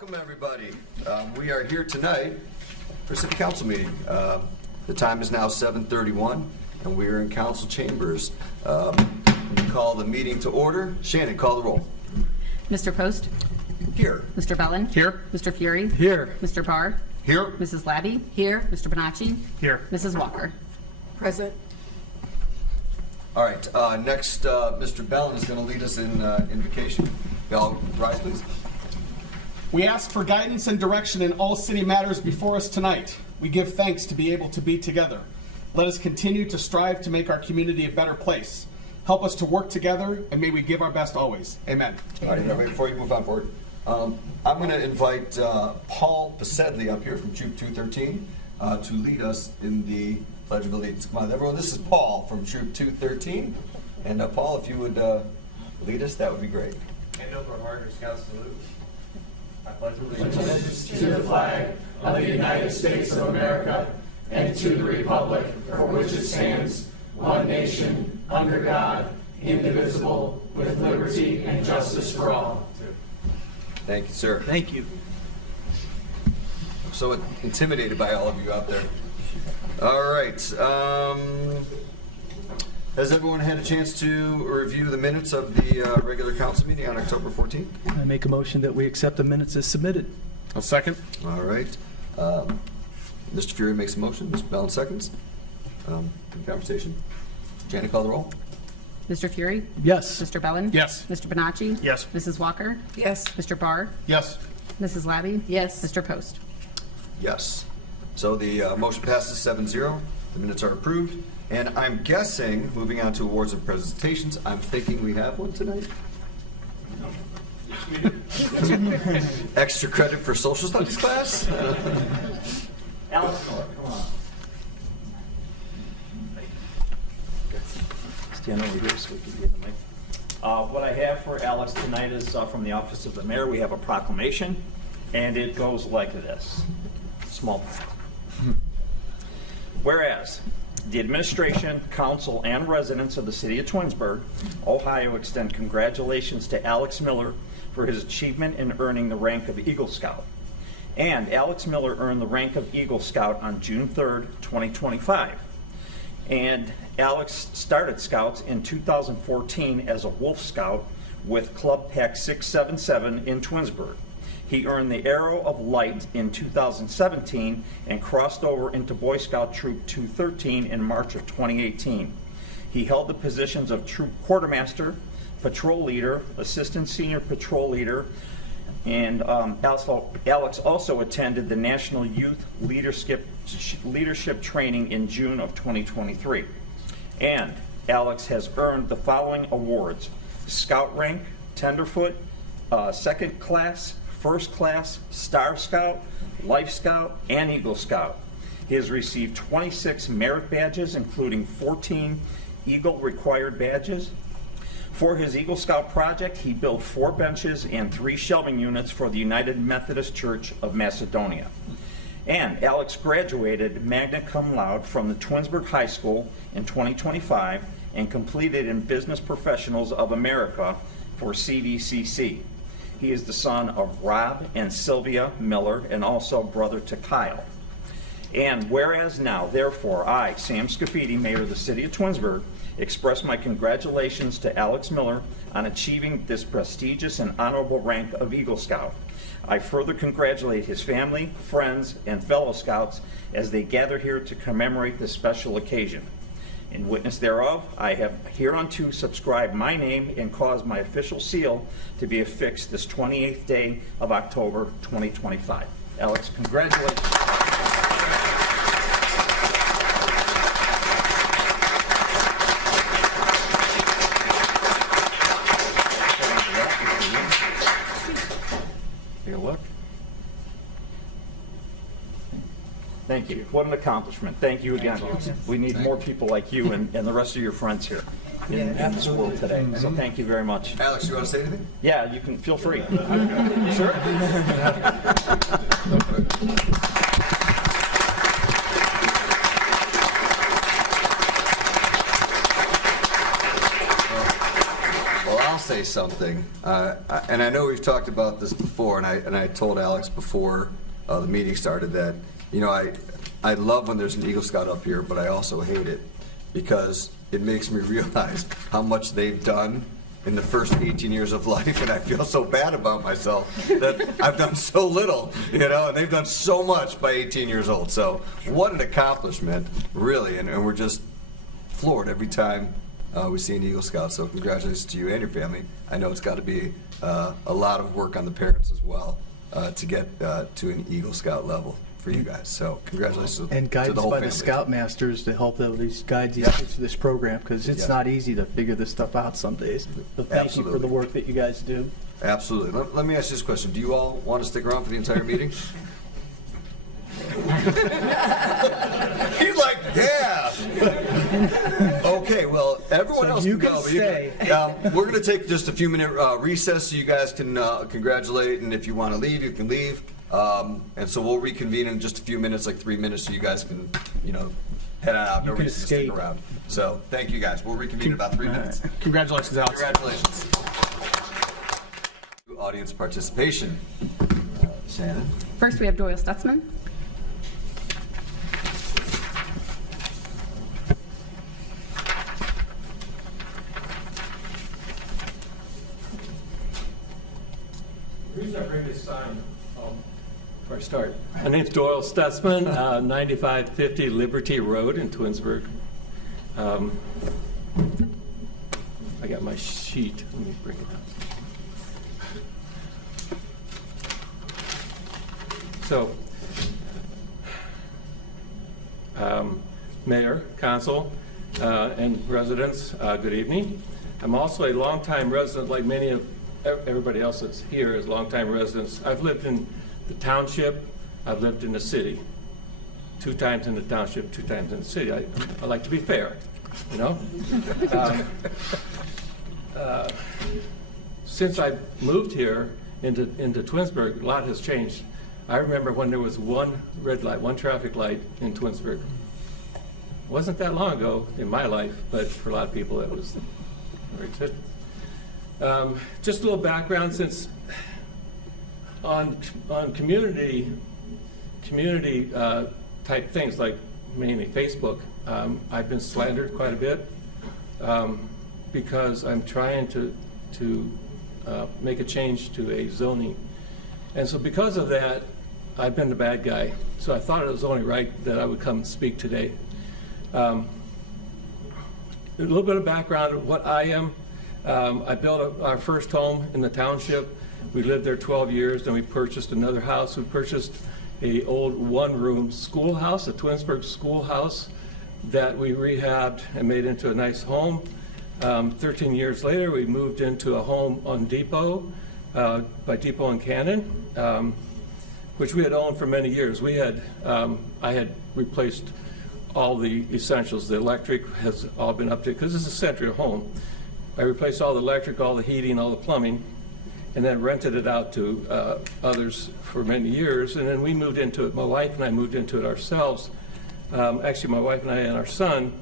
Welcome, everybody. We are here tonight for City Council meeting. The time is now 7:31, and we are in council chambers. We call the meeting to order. Shannon, call the roll. Mr. Post? Here. Mr. Bellin? Here. Mr. Fury? Here. Mr. Barr? Here. Mrs. Labby? Here. Mr. Bonacci? Here. Mrs. Walker? Present. All right. Next, Mr. Bellin is going to lead us in invocation. Y'all rise, please. We ask for guidance and direction in all city matters before us tonight. We give thanks to be able to be together. Let us continue to strive to make our community a better place. Help us to work together, and may we give our best always. Amen. All right, wait, before you move on forward, I'm going to invite Paul Pasedley up here from Troop 213 to lead us in the Pledge of Allegiance. Come on, everyone, this is Paul from Troop 213. And Paul, if you would lead us, that would be great. Hand over a heart or scout salute. I pledge allegiance to the flag of the United States of America and to the republic for which it stands, one nation, under God, indivisible, with liberty and justice for all. Thank you, sir. Thank you. I'm so intimidated by all of you out there. All right. Has everyone had a chance to review the minutes of the regular council meeting on October 14th? I make a motion that we accept the minutes as submitted. A second. All right. Mr. Fury makes a motion. Mr. Bellin seconds. Any conversation? Janet, call the roll. Mr. Fury? Yes. Mr. Bellin? Yes. Mr. Bonacci? Yes. Mrs. Walker? Yes. Mr. Barr? Yes. Mrs. Labby? Yes. Mr. Post? Yes. So the motion passes 7-0. The minutes are approved. And I'm guessing, moving on to awards and presentations, I'm thinking we have one tonight. Extra credit for social studies class? Alex Miller, come on. Stand over here so we can get the mic. What I have for Alex tonight is from the Office of the Mayor. We have a proclamation, and it goes like this. Small. Whereas the administration, council, and residents of the city of Twinsburg, Ohio, extend congratulations to Alex Miller for his achievement in earning the rank of Eagle Scout. And Alex Miller earned the rank of Eagle Scout on June 3rd, 2025. And Alex started Scouts in 2014 as a Wolf Scout with Club Pack 677 in Twinsburg. He earned the Arrow of Light in 2017 and crossed over into Boy Scout Troop 213 in March of 2018. He held the positions of Troop Quartermaster, Patrol Leader, Assistant Senior Patrol Leader, and Alex also attended the National Youth Leadership Training in June of 2023. And Alex has earned the following awards: Scout Rank, Tenderfoot, Second Class, First Class, Star Scout, Life Scout, and Eagle Scout. He has received 26 merit badges, including 14 Eagle required badges. For his Eagle Scout project, he built 4 benches and 3 shelving units for the United Methodist Church of Macedonia. And Alex graduated magna cum laude from the Twinsburg High School in 2025 and completed in Business Professionals of America for CVCC. He is the son of Rob and Sylvia Miller and also brother to Kyle. And whereas now, therefore, I, Sam Scafidi, Mayor of the City of Twinsburg, express my congratulations to Alex Miller on achieving this prestigious and honorable rank of Eagle Scout. I further congratulate his family, friends, and fellow Scouts as they gather here to commemorate this special occasion. In witness thereof, I have hereunto subscribed my name and caused my official seal to be affixed this 28th day of October 2025. Alex, congratulations. Here, look. Thank you. What an accomplishment. Thank you again. We need more people like you and the rest of your friends here in this world today. So thank you very much. Alex, you want to say anything? Yeah, you can feel free. Sure. Well, I'll say something, and I know we've talked about this before, and I told Alex before the meeting started that, you know, I love when there's an Eagle Scout up here, but I also hate it because it makes me realize how much they've done in the first 18 years of life, and I feel so bad about myself that I've done so little, you know, and they've done so much by 18 years old. So what an accomplishment, really, and we're just floored every time we see an Eagle Scout. So congratulations to you and your family. I know it's got to be a lot of work on the parents as well to get to an Eagle Scout level for you guys. So congratulations And to the guidance whole by family. the Scoutmasters to help these guide these kids through this program, because it's Yeah. not easy to figure this stuff out some days. But thank you for Absolutely. the work that you guys do. Absolutely. Let me ask you this question. Do you all want to stick around for the entire meeting? He's like, yeah. Okay, well, everyone So else you can can go. But you can, we're going to take just a few minute recess so you guys can congratulate, and if you want to leave, you can leave. And so we'll reconvene in just a few minutes, like 3 minutes, so you guys can, you know, head on out. No can reason to stick escape. around. So thank you guys. We'll reconvene in about 3 minutes. Congratulations, Alex. Congratulations. Audience participation. Shannon. First, we have Doyle Stutzman. The reason I bring this sign, before I start, my name's Doyle Stutzman, 9550 Liberty Road in Twinsburg. I got my sheet. Let me bring it up. So, Mayor, Council, and residents, good evening. I'm also a longtime resident, like many of everybody else that's here is longtime residents. I've lived in the township, I've lived in the city. 2 times in the township, 2 times in the city. I like to be fair, you know? Since I moved here into Twinsburg, a lot has changed. I remember when there was one red light, one traffic light in Twinsburg. It wasn't that long ago in my life, but for a lot of people it was very existed. Just a little background, since on community type things like mainly Facebook, I've been slandered quite a bit because I'm trying to make a change to a zoning, and so because of that, I've been the bad guy. So I thought it was only right that I would come speak today. A little bit of background of what I am. I built our first home in the township. We lived there 12 years, then we purchased another house. We purchased a old one-room schoolhouse, a Twinsburg schoolhouse, that we rehabbed and made into a nice home. 13 years later, we moved into a home on Depot, by Depot and Cannon, which we had owned for many years. I had replaced all the essentials. The electric has all been updated, because it's a century home. I replaced all the electric, all the heating, all the plumbing, and then rented it out to others for many years. And then we moved into it, my wife and I moved into it ourselves. Actually, my wife and I and our son,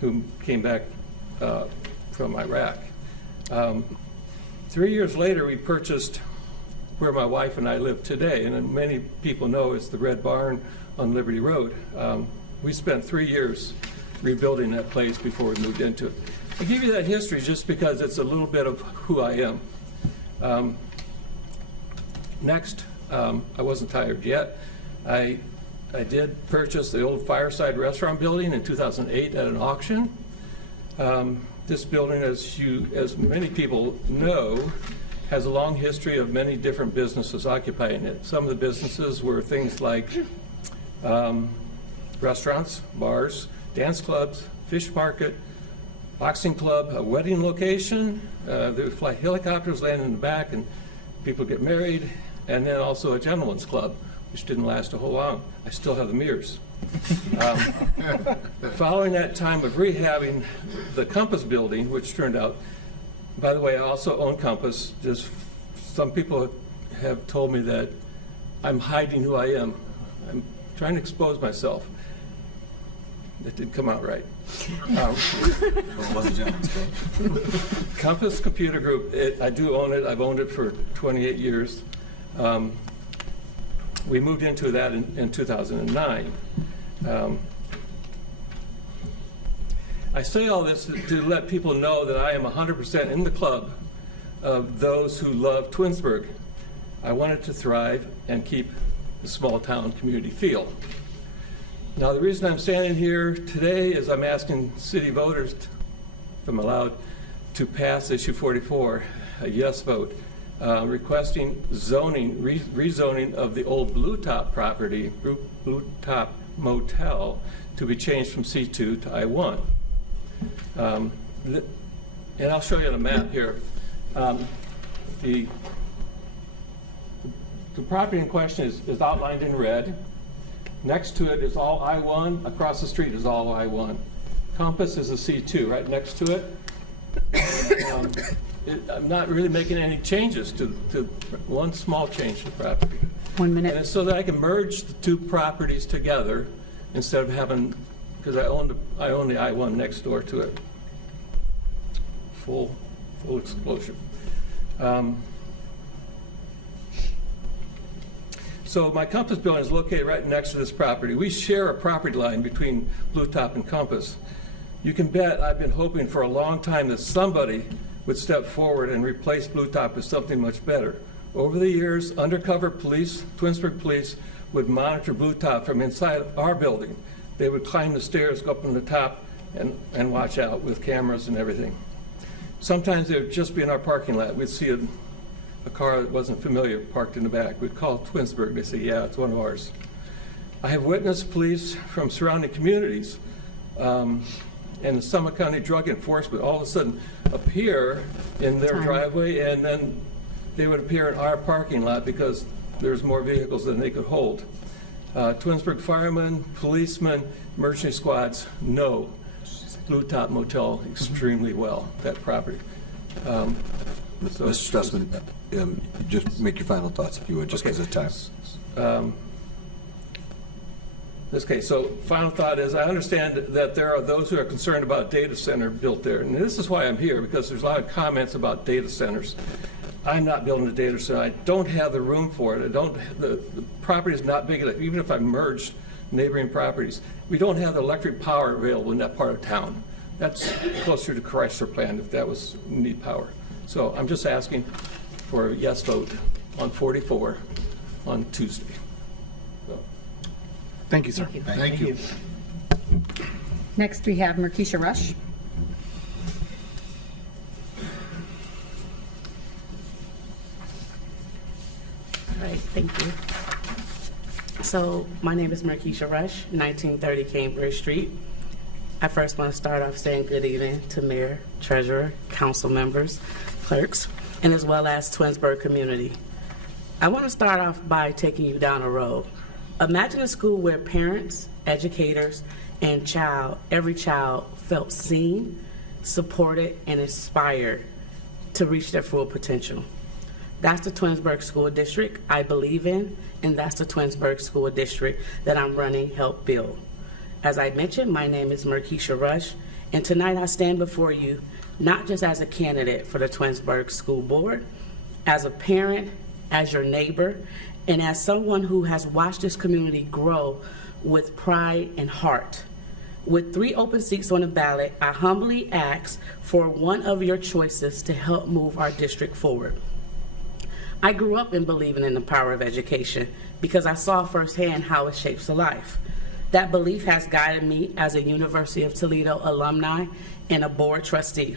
who came back from Iraq. 3 years later, we purchased where my wife and I live today, and many people know it's the Red Barn on Liberty Road. We spent 3 years rebuilding that place before we moved into it. I give you that history just because it's a little bit of who I am. Next, I wasn't tired yet. I did purchase the old Fireside Restaurant building in 2008 at an auction. This building, as many people know, has a long history of many different businesses occupying it. Some of the businesses were things like restaurants, bars, dance clubs, fish market, boxing club, a wedding location. They would fly helicopters, land in the back, and people get married, and then also a gentleman's club, which didn't last a whole long. I still have the mirrors. Following that time of rehabbing the Compass building, which turned out, by the way, I also own Compass. Just some people have told me that I'm hiding who I am. I'm trying to expose myself. That didn't come out right. Well, it was a gentleman's club. Compass Computer Group, I do own it. I've owned it for 28 years. We moved into that in 2009. I say all this to let people know that I am 100% in the club of those who love Twinsburg. I want it to thrive and keep the small town community feel. Now, the reason I'm standing here today is I'm asking city voters, if I'm allowed, to pass issue 44, a yes vote, requesting zoning, rezoning of the old Blue Top property, Blue Top Motel, to be changed from C2 to I1. And I'll show you on a map here. The property in question is outlined in red. Next to it is all I-1. Across the street is all I-1. Compass is a C2 right next to it. I'm not really making any changes to one small change to the property. 1 And minute. it's so that I can merge the two properties together instead of having, because I own the I-1 next door to it. Full explosion. So my Compass building is located right next to this property. We share a property line between Blue Top and Compass. You can bet I've been hoping for a long time that somebody would step forward and replace Blue Top with something much better. Over the years, undercover police, Twinsburg police, would monitor Blue Top from inside our building. They would climb the stairs, go up on the top, and watch out with cameras and everything. Sometimes they would just be in our parking lot. We'd see a car that wasn't familiar parked in the back. We'd call Twinsburg. They'd say, yeah, it's one of ours. I have witnessed police from surrounding communities and the Summit County Drug Enforcement all of a sudden appear in their driveway, and then they would appear in our parking lot because there's more vehicles than they could hold. Twinsburg firemen, policemen, emergency squads know Blue Top Motel extremely well, that property. So- Mr. Stutzman, just make your final thoughts if you would, just because of time. Okay, so final thought is, I understand that there are those who are concerned about data center built there, and this is why I'm here, because there's a lot of comments about data centers. I'm not building a data center. I don't have the room for it. The property is not big enough, even if I merged neighboring properties. We don't have the electric power available in that part of town. That's closer to Chrysler plant if that was need power. So I'm just asking for a yes vote on 44 on Tuesday. So, Thank you, sir. Thank you. Next, we have Markeisha Rush. All right, thank you. So my name is Markeisha Rush, 1930 Cambridge Street. I first want to start off saying good evening to Mayor, Treasurer, council members, clerks, and as well as Twinsburg community. I want to start off by taking you down a road. Imagine a school where parents, educators, and every child felt seen, supported, and inspired to reach their full potential. That's the Twinsburg School District I believe in, and that's the Twinsburg School District that I'm running help build. As I mentioned, my name is Markeisha Rush, and tonight I stand before you not just as a candidate for the Twinsburg School Board, as a parent, as your neighbor, and as someone who has watched this community grow with pride and heart. With 3 open seats on the ballot, I humbly ask for one of your choices to help move our district forward. I grew up in believing in the power of education because I saw firsthand how it shapes a life. That belief has guided me as a University of Toledo alumni and a board trustee,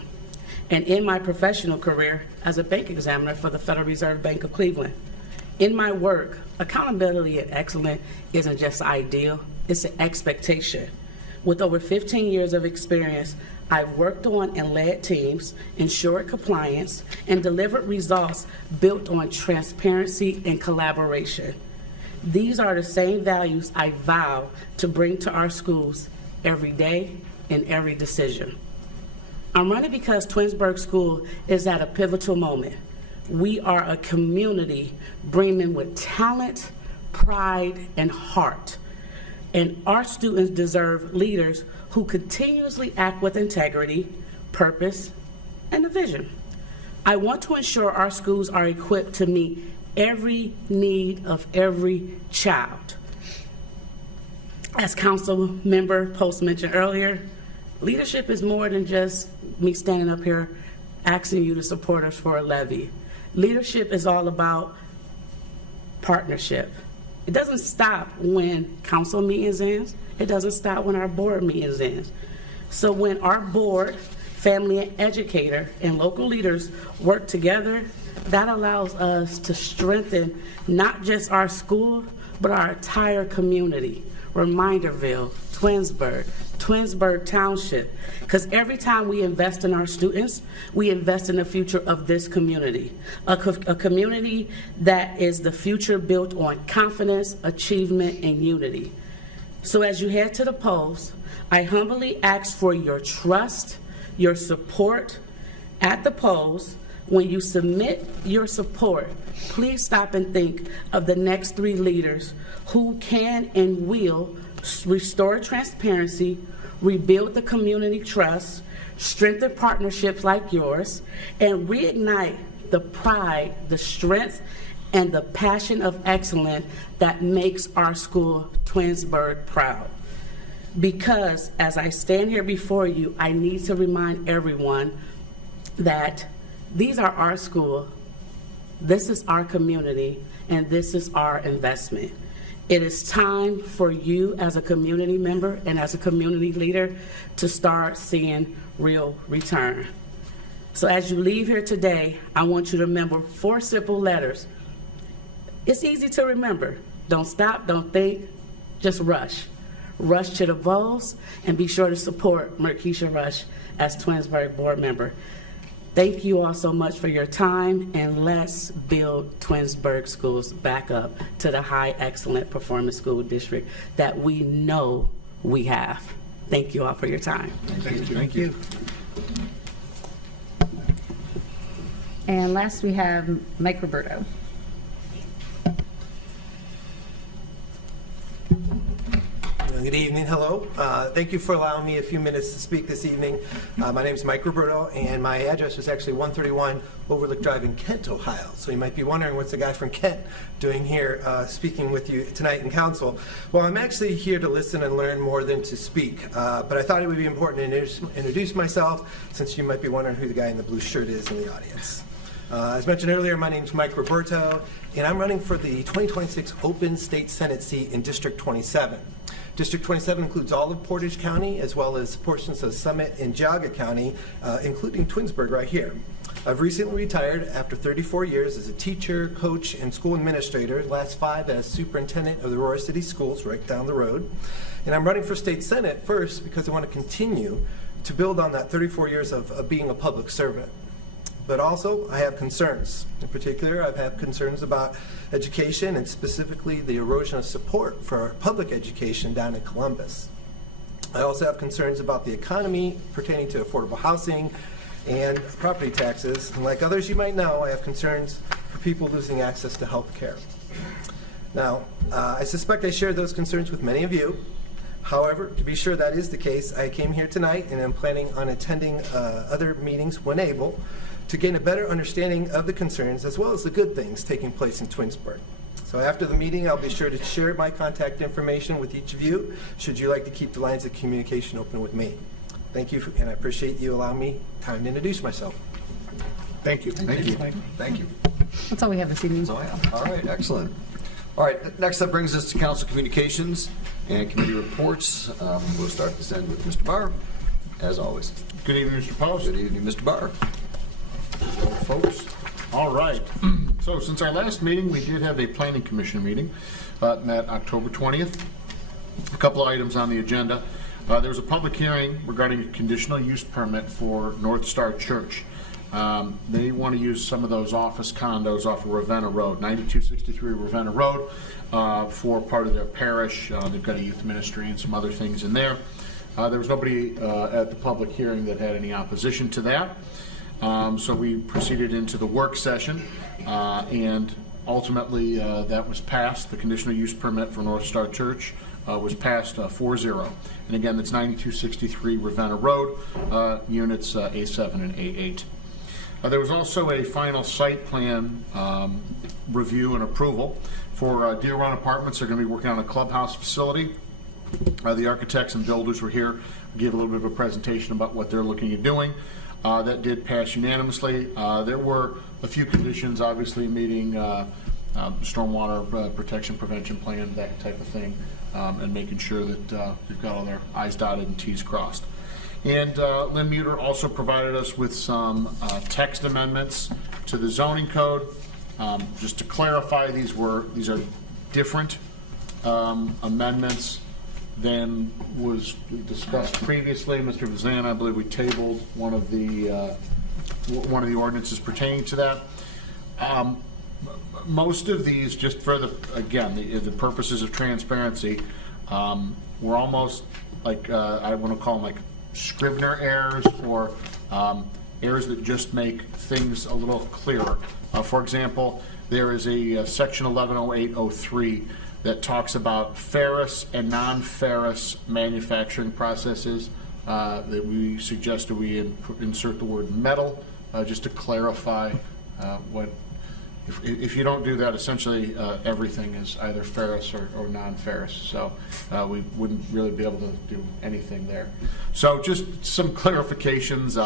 and in my professional career as a bank examiner for the Federal Reserve Bank of Cleveland. In my work, accountability and excellence isn't just an ideal, it's an expectation. With over 15 years of experience, I've worked on and led teams, ensured compliance, and delivered results built on transparency and collaboration. These are the same values I vow to bring to our schools every day in every decision. I'm running because Twinsburg School is at a pivotal moment. We are a community brimming with talent, pride, and heart. And our students deserve leaders who continuously act with integrity, purpose, and a vision. I want to ensure our schools are equipped to meet every need of every child. As Council Member Post mentioned earlier, leadership is more than just me standing up here asking you to support us for a levy. Leadership is all about partnership. It doesn't stop when council meetings ends. It doesn't stop when our board meetings ends. So when our board, family and educator, and local leaders work together, that allows us to strengthen not just our school, but our entire community. Reminderville, Twinsburg Township. Because every time we invest in our students, we invest in the future of this community. A community that is the future built on confidence, achievement, and unity. So as you head to the polls, I humbly ask for your trust, your support at the polls. When you submit your support, please stop and think of the next 3 leaders who can and will restore transparency, rebuild the community trust, strengthen partnerships like yours, and reignite the pride, the strength, and the passion of excellence that makes our school, Twinsburg, proud. Because as I stand here before you, I need to remind everyone that these are our school, this is our community, and this is our investment. It is time for you as a community member and as a community leader to start seeing real return. So as you leave here today, I want you to remember 4 simple letters. It's easy to remember. Don't stop, don't think, just rush. Rush to the polls and be sure to support Markeisha Rush as Twinsburg board member. Thank you all so much for your time, and let's build Twinsburg schools back up to the high excellent performance school district that we know we have. Thank you all for your time. Thank you. And last, we have Mike Roberto. Good evening, hello. Thank you for allowing me a few minutes to speak this evening. My name is Mike Roberto, and my address is actually 131 Overlook Drive in Kent, Ohio. So you might be wondering what's the guy from Kent doing here speaking with you tonight in council. Well, I'm actually here to listen and learn more than to speak, but I thought it would be important to introduce myself, since you might be wondering who the guy in the blue shirt is in the audience. As mentioned earlier, my name is Mike Roberto, and I'm running for the 2026 Open State Senate seat in District 27. District 27 includes all of Portage County, as well as portions of Summit and Geauga County, including Twinsburg right here. I've recently retired after 34 years as a teacher, coach, and school administrator, last 5 as superintendent of the Aurora City Schools right down the road. And I'm running for state senate first because I want to continue to build on that 34 years of being a public servant. But also, I have concerns. In particular, I've had concerns about education and specifically the erosion of support for public education down in Columbus. I also have concerns about the economy pertaining to affordable housing and property taxes. And like others you might know, I have concerns for people losing access to health care. Now, I suspect I share those concerns with many of you. However, to be sure that is the case, I came here tonight and I'm planning on attending other meetings when able, to gain a better understanding of the concerns as well as the good things taking place in Twinsburg. So after the meeting, I'll be sure to share my contact information with each of you, should you like to keep the lines of communication open with me. Thank you, and I appreciate you allowing me time to introduce myself. Thank you. Thank you. Thank you. That's all we have this evening. So, yeah. All right, excellent. All right, next that brings us to council communications and committee reports. We'll start this end with Mr. Barr, as always. Good evening, Mr. Post. Good evening, Mr. Barr. Folks. All right. So since our last meeting, we did have a planning commission meeting, met October 20th. A couple of items on the agenda. There was a public hearing regarding a conditional use permit for North Star Church. They want to use some of those office condos off of Ravenna Road, 9263 Ravenna Road, for part of their parish. They've got a youth ministry and some other things in there. There was nobody at the public hearing that had any opposition to that. So we proceeded into the work session, and ultimately, that was passed. The conditional use permit for North Star Church was passed 4-0. And again, that's 9263 Ravenna Road, units A7 and A8. There was also a final site plan review and approval for Deer Run Apartments. They're going to be working on a clubhouse facility. The architects and builders were here, gave a little bit of a presentation about what they're looking at doing. That did pass unanimously. There were a few conditions, obviously meeting stormwater protection prevention plan, that type of thing, and making sure that we've got all their I's dotted and T's crossed. And Lynn Muter also provided us with some text amendments to the zoning code. Just to clarify, these are different amendments than was discussed previously. Mr. Vazan, I believe we tabled one of the ordinances pertaining to that. Most of these, just for the purposes of transparency, were almost like I want to call them like Scrivener errors, or errors that just make things a little clearer. For example, there is a section 110803 that talks about ferrous and non-ferrous manufacturing processes, that we suggested we insert the word metal, just to clarify what, if you don't do that, essentially everything is either ferrous or non-ferrous, so we wouldn't really be able to do anything there. So just some clarifications.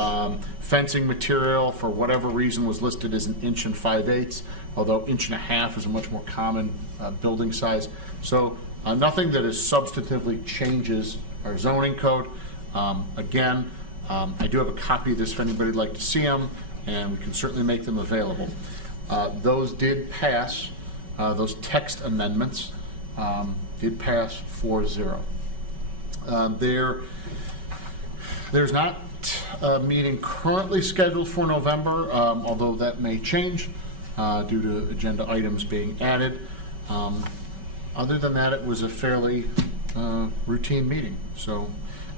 Fencing material, for whatever reason, was listed as 1 5/8 inches, although 1.5 inches is a much more common building size. So nothing that is substantively changes our zoning code. Again, I do have a copy of this if anybody would like to see them, and we can certainly make them available. Those did pass, those text amendments did pass 4-0. There's not a meeting currently scheduled for November, although that may change due to agenda items being added. Other than that, it was a fairly routine meeting. So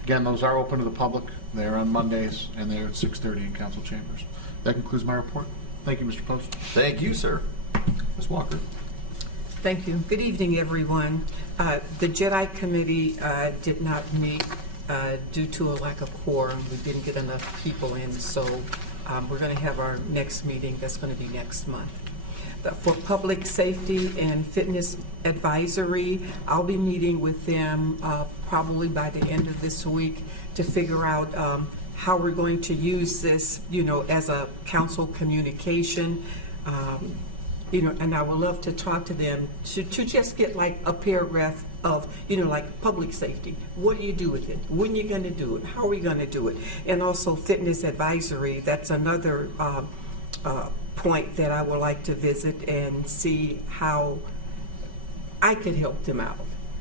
again, those are open to the public. They're on Mondays, and they're at 6:30 in council chambers. That concludes my report. Thank you, Mr. Post. Thank you, sir. Ms. Walker. Thank you. Good evening, everyone. The JEDI committee did not meet due to a lack of quorum. We didn't get enough people in, so we're going to have our next meeting. That's going to be next month. For public safety and fitness advisory, I'll be meeting with them probably by the end of this week to figure out how we're going to use this, as a council communication. And I would love to talk to them to just get like a paragraph of, like public safety. What do you do with it? When are you going to do it? How are we going to do it? And also fitness advisory. That's another point that I would like to visit and see how I could help them out.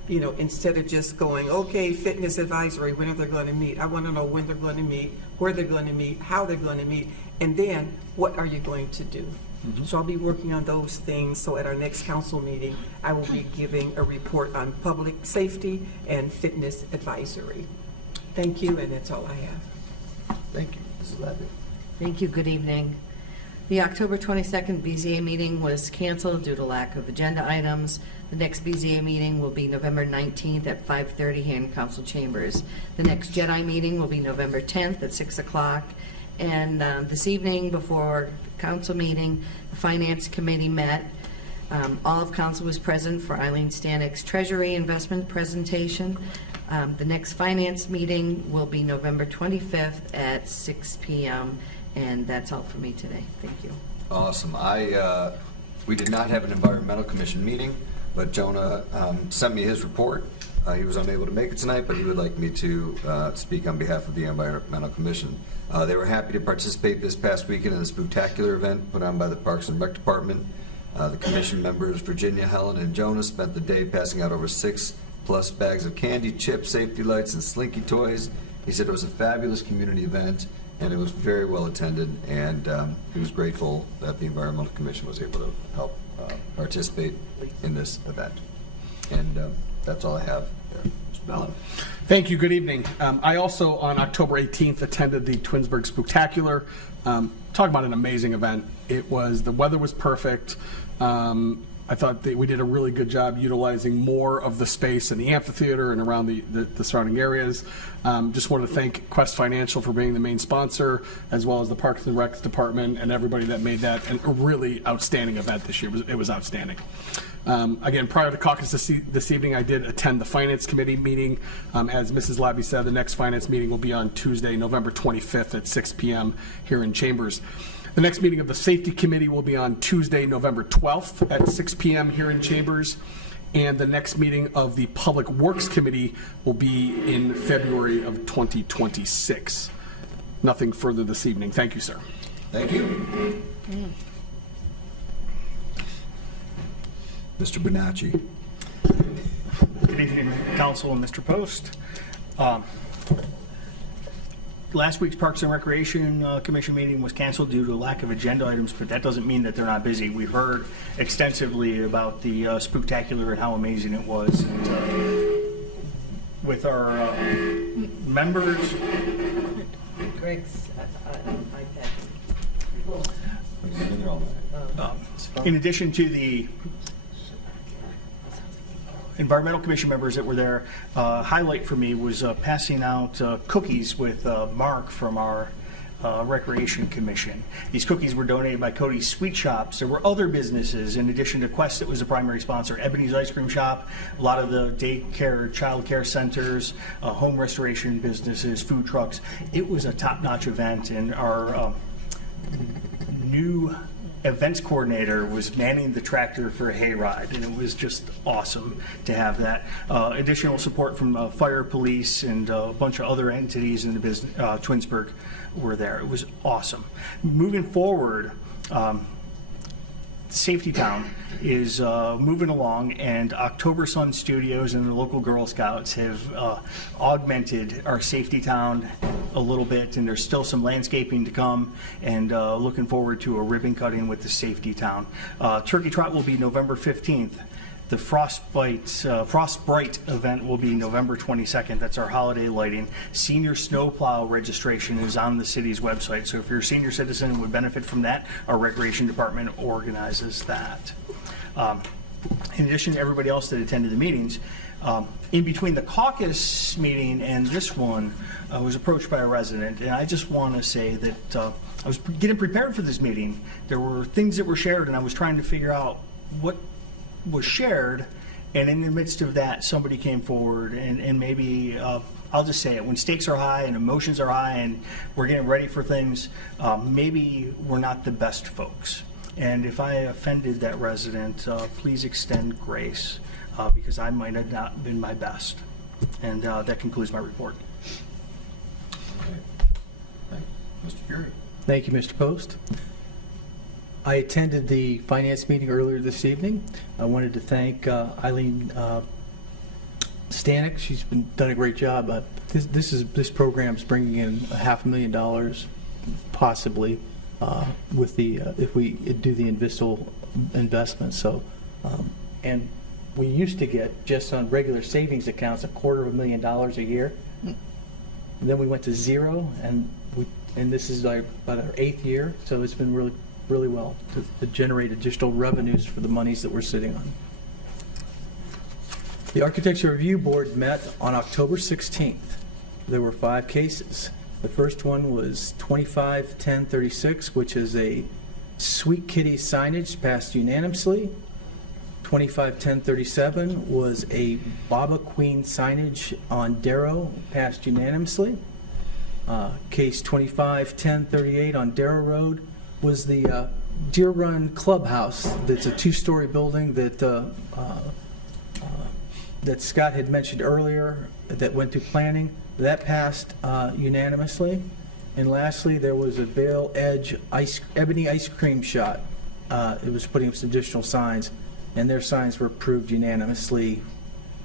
Instead of just going, okay, fitness advisory, when are they going to meet? I want to know when they're going to meet, where they're going to meet, how they're going to meet, and then what are you going to do? Mm-hmm. So I'll be working on those things. So at our next council meeting, I will be giving a report on public safety and fitness advisory. Thank you, and that's all I have. Thank you. Mrs. Lavey. Thank you. Good evening. The October 22nd BZA meeting was canceled due to lack of agenda items. The next BZA meeting will be November 19th at 5:30 here in council chambers. The next JEDI meeting will be November 10th at 6 o'clock. And this evening, before council meeting, the Finance Committee met. All of council was present for Eileen Stanek's Treasury investment presentation. The next finance meeting will be November 25th at 6 p.m. And that's all for me today. Thank you. Awesome. We did not have an environmental commission meeting, but Jonah sent me his report. He was unable to make it tonight, but he would like me to speak on behalf of the environmental commission. They were happy to participate this past weekend in the spectacular event put on by the Parks and Rec Department. The commission members, Virginia, Helen, and Jonah, spent the day passing out over 6+ bags of candy, chips, safety lights, and slinky toys. He said it was a fabulous community event, and it was very well attended, and he was grateful that the Environmental Commission was able to help participate in this event. And that's all I have there. Mr. Ballin. Thank you. Good evening. I also, on October 18th, attended the Twinsburg Spooktacular. Talk about an amazing event. The weather was perfect. I thought that we did a really good job utilizing more of the space in the amphitheater and around the surrounding areas. Just wanted to thank Quest Financial for being the main sponsor, as well as the Parks and Recs Department and everybody that made that a really outstanding event this year. It was outstanding. Again, prior to caucus this evening, I did attend the Finance Committee meeting. As Mrs. Labby said, the next Finance meeting will be on Tuesday, November 25th at 6 p.m. here in Chambers. The next meeting of the Safety Committee will be on Tuesday, November 12th at 6 p.m. here in Chambers. And the next meeting of the Public Works Committee will be in February of 2026. Nothing further this evening. Thank you, sir. Thank you. Mr. Bonacci. Good evening, Council and Mr. Post. Last week's Parks and Recreation Commission meeting was canceled due to a lack of agenda items, but that doesn't mean that they're not busy. We've heard extensively about the Spooktacular and how amazing it was. And, with our members, Greg's iPad. in addition to the Environmental Commission members that were there, highlight for me was passing out cookies with Mark from our Recreation Commission. These cookies were donated by Cody's Sweet Shops. There were other businesses in addition to Quest that was the primary sponsor. Ebony's Ice Cream Shop, a lot of the daycare, child care centers, home restoration businesses, food trucks. It was a top-notch event, and our new events coordinator was manning the tractor for a hayride, and it was just awesome to have that. Additional support from fire, police, and a bunch of other entities in the business, Twinsburg were there. It was awesome. Moving forward, Safety Town is moving along, and October Sun Studios and the local Girl Scouts have augmented our Safety Town a little bit, and there's still some landscaping to come, and looking forward to a ribbon cutting with the Safety Town. Turkey Trot will be November 15th. The Frostbright event will be November 22nd. That's our holiday lighting. Senior snowplow registration is on the city's website, so if you're a senior citizen and would benefit from that, our Recreation Department organizes that. In addition to everybody else that attended the meetings, in between the caucus meeting and this one, I was approached by a resident, and I just want to say that I was getting prepared for this meeting. There were things that were shared, and I was trying to figure out what was shared, and in the midst of that, somebody came forward, and maybe, I'll just say it, when stakes are high and emotions are high and we're getting ready for things, maybe we're not the best folks. And if I offended that resident, please extend grace, because I might have not been my best. And that concludes my report. Mr. Fury. Thank you, Mr. Post. I attended the finance meeting earlier this evening. I wanted to thank Eileen Stanek. She's done a great job. This program is bringing in $500,000 possibly with the if we do the investment. So, and we used to get just on regular savings accounts $250,000 a year. And then we went to zero, and this is like about our 8th year. So it's been really well to generate additional revenues for the monies that we're sitting on. The Architecture Review Board met on October 16th. There were 5 cases. The first one was 251036, which is a Sweet Kitty signage, passed unanimously. 251037 was a Baba Queen signage on Darrow, passed unanimously. Case 251038 on Darrow Road was the Deer Run Clubhouse. That's a 2-story building that Scott had mentioned earlier that went through planning. That passed unanimously. And lastly, there was a Vale Edge Ebony Ice Cream Shop. It was putting up some additional signs, and their signs were approved unanimously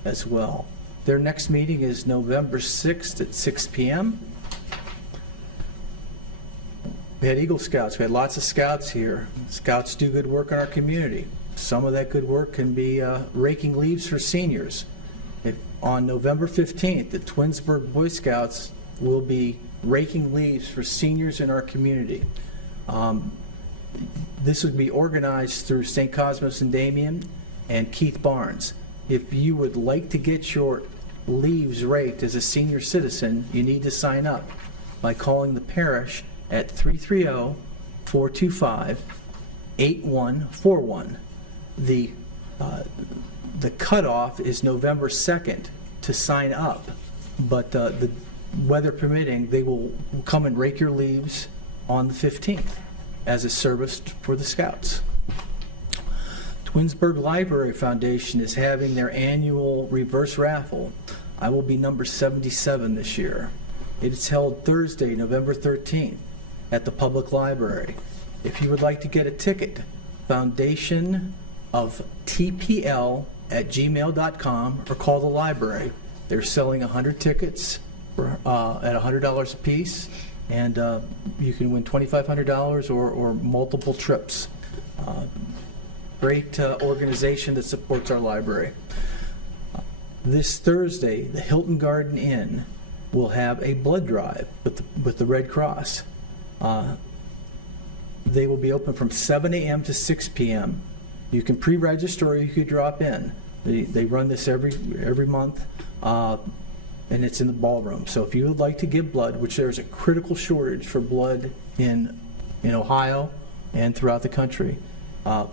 as well. Their next meeting is November 6th at 6 p.m. We had Eagle Scouts. We had lots of scouts here. Scouts do good work in our community. Some of that good work can be raking leaves for seniors. On November 15th, the Twinsburg Boy Scouts will be raking leaves for seniors in our community. This would be organized through St. Cosmos and Damien and Keith Barnes. If you would like to get your leaves raked as a senior citizen, you need to sign up by calling the parish at 330-425-8141. The cutoff is November 2nd to sign up, but the weather permitting, they will come and rake your leaves on the 15th as a service for the Scouts. Twinsburg Library Foundation is having their annual reverse raffle. I will be number 77 this year. It is held Thursday, November 13th at the public library. If you would like to get a ticket, foundationoftpl@gmail.com or call the library. They're selling 100 tickets at $100 a piece, and you can win $2,500 or multiple trips. Great organization that supports our library. This Thursday, the Hilton Garden Inn will have a blood drive with the Red Cross. They will be open from 7 a.m. to 6 p.m. You can pre-register or you could drop in. They run this every month, and it's in the ballroom. So if you would like to give blood, which there's a critical shortage for blood in Ohio and throughout the country,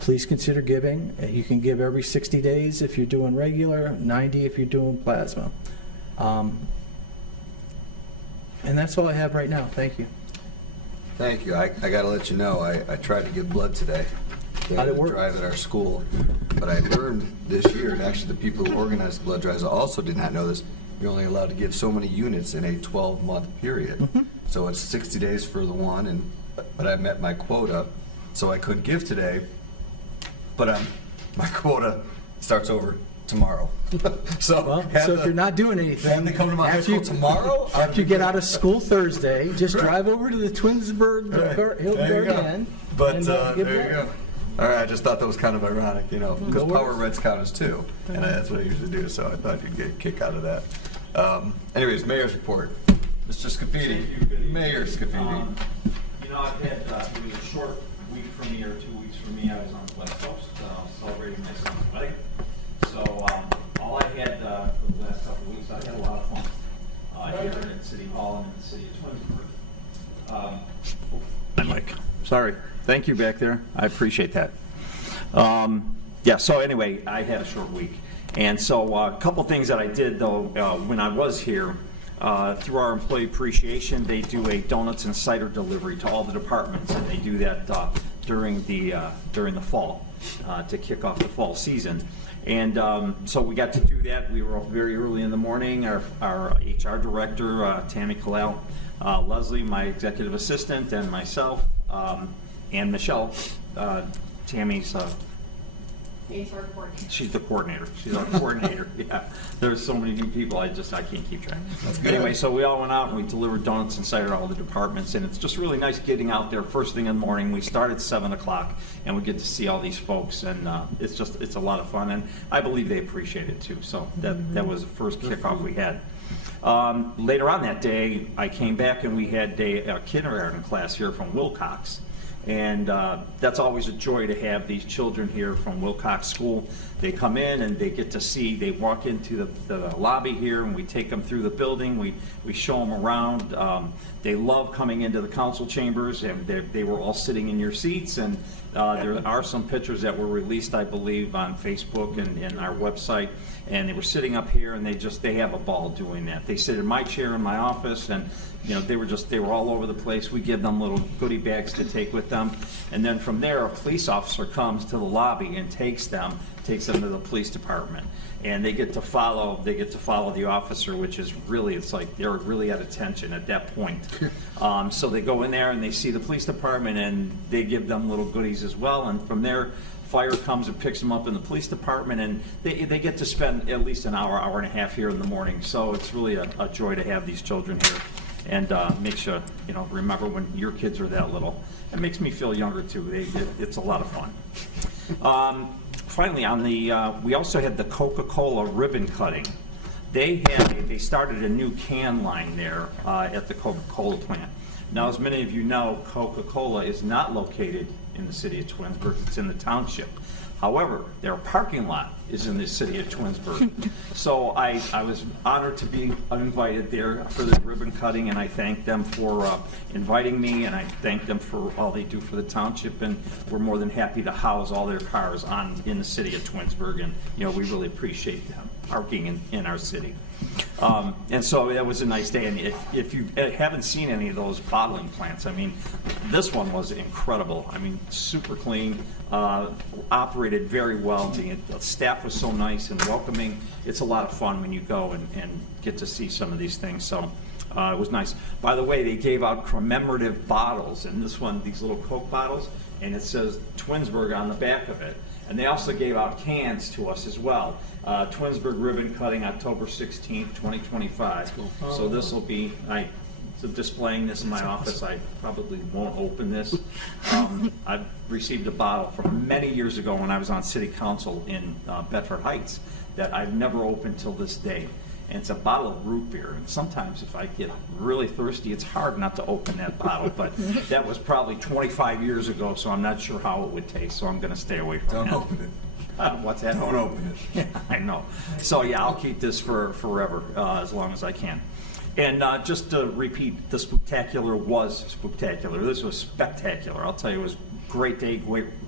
please consider giving. You can give every 60 days if you're doing regular, 90 if you're doing plasma. And that's all I have right now. Thank you. Thank you. I got to let you know, I tried to give blood today. How'd it work? Drive at our school, but I learned this year, and actually the people who organized blood drives also did not know this, you're only allowed to give so many units in a 12-month period. Mm-hmm. So it's 60 days for the one, but I met my quota, so I could give today, but my quota starts over tomorrow. So if you're not doing anything, have them come to my high school tomorrow? After you get out of school Thursday, just drive over to the Twinsburg Hilton Garden Inn. But and, there give you blood. go. All right, I just thought that was kind of ironic, because No Power worries. Reds count as two, and that's what I usually do, so I thought you'd get a kick out of that. Anyways, Mayor's report. Mr. Scafidi. Mayor Scafidi. I've had it was a short week for me, or 2 weeks for me. I was on the West Coast celebrating my son's wedding. So all I had for the last couple of weeks, I had a lot of fun here at City Hall and in the city of Twinsburg. Mike. Sorry. Thank you back there. I appreciate that. So anyway, I had a short week. And so a couple things that I did, though, when I was here, through our employee appreciation, they do a donuts and cider delivery to all the departments, and they do that during the fall to kick off the fall season. And so we got to do that. We were up very early in the morning. Our HR director, Tammy Kalal, Leslie, my executive assistant, and myself, and Michelle, Tammy's HR coordinator. She's the coordinator. She's our coordinator. Yeah. There's so many new people, I can't keep track. Anyway, so we all went out and we delivered donuts and cider to all the departments, and it's just really nice getting out there first thing in the morning. We start at 7 o'clock, and we get to see all these folks, and it's a lot of fun, and I believe they appreciate it too. So that was the first kickoff we had. Later on that day, I came back and we had a kindergarten class here from Wilcox. And that's always a joy to have these children here from Wilcox School. They come in and they get to see, they walk into the lobby here and we take them through the building. We show them around. They love coming into the council chambers, and they were all sitting in your seats. And there are some pictures that were released, I believe, on Facebook and our website. And they were sitting up here, and they have a ball doing that. They sit in my chair in my office, and they were all over the place. We give them little goodie bags to take with them, and then from there, a police officer comes to the lobby and takes them to the police department, and they get to follow the officer, which is really, it's like they're really at attention at that point. So they go in there and they see the police department, and they give them little goodies as well, and from there, fire comes and picks them up in the police department, and they get to spend at least an hour and a half here in the morning. So it's really a joy to have these children here, and makes you, remember when your kids are that little. It makes me feel younger too. It's a lot of fun. Finally, we also had the Coca-Cola ribbon cutting. They started a new can line there at the Coca-Cola plant. Now, as many of you know, Coca-Cola is not located in the city of Twinsburg, it's in the township. However, their parking lot is in the city of Twinsburg. So I was honored to be invited there for the ribbon cutting, and I thank them for inviting me, and I thank them for all they do for the township, and we're more than happy to house all their cars in the city of Twinsburg, and we really appreciate them parking in our city. And so that was a nice day, and if you haven't seen any of those bottling plants, I mean, this one was incredible. I mean, super clean, operated very well. The staff was so nice and welcoming. It's a lot of fun when you go and get to see some of these things, so it was nice. By the way, they gave out commemorative bottles, and this one, these little Coke bottles, and it says Twinsburg on the back of it. And they also gave out cans to us as well. Twinsburg ribbon cutting, October 16th, 2025. So this will be, displaying this in my office. I probably won't open this. I've received a bottle from many years ago when I was on city council in Bedford Heights that I've never opened till this day. And it's a bottle of root beer. And sometimes if I get really thirsty, it's hard not to open that bottle. But that was probably 25 years ago, so I'm not sure how it would taste. So I'm going to stay away from Don't open it. What's that? Don't open it. Yeah, I know. So yeah, I'll keep this for forever, as long as I can. And just to repeat, the spectacular was spectacular. This was spectacular. I'll tell you, it was a great day,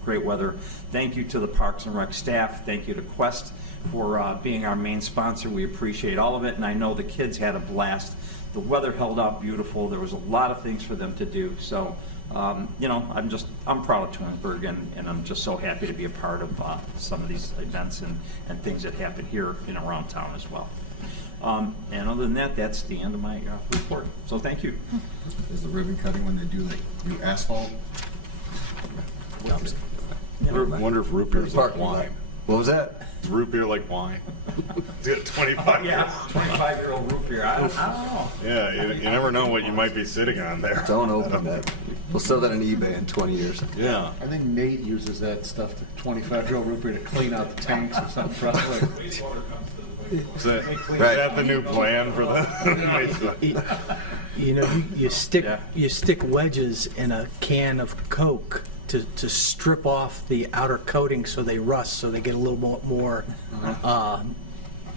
great weather. Thank you to the Parks and Rec staff. Thank you to Quest for being our main sponsor. We appreciate all of it, and I know the kids had a blast. The weather held out beautiful. There was a lot of things for them to do. So, I'm proud of Twinsburg, and I'm just so happy to be a part of some of these events and things that happen here and around town as well. And other than that, that's the end of my report. So thank you. Is the ribbon cutting when they do like new asphalt? Wonder if root beer is like wine. What was that? Is root beer like wine? Is it 25 Yeah, years? 25-year-old root beer. I don't know. Yeah, you never know what you might be sitting on there. Don't open that. We'll sell that on eBay in 20 years. Yeah. I think Nate uses that stuff, to 25-year-old root beer, to clean out the tanks or something. Probably. Is that the new plan for the? You stick wedges in a can of Coke to strip off the outer coating so they rust, so they get a little more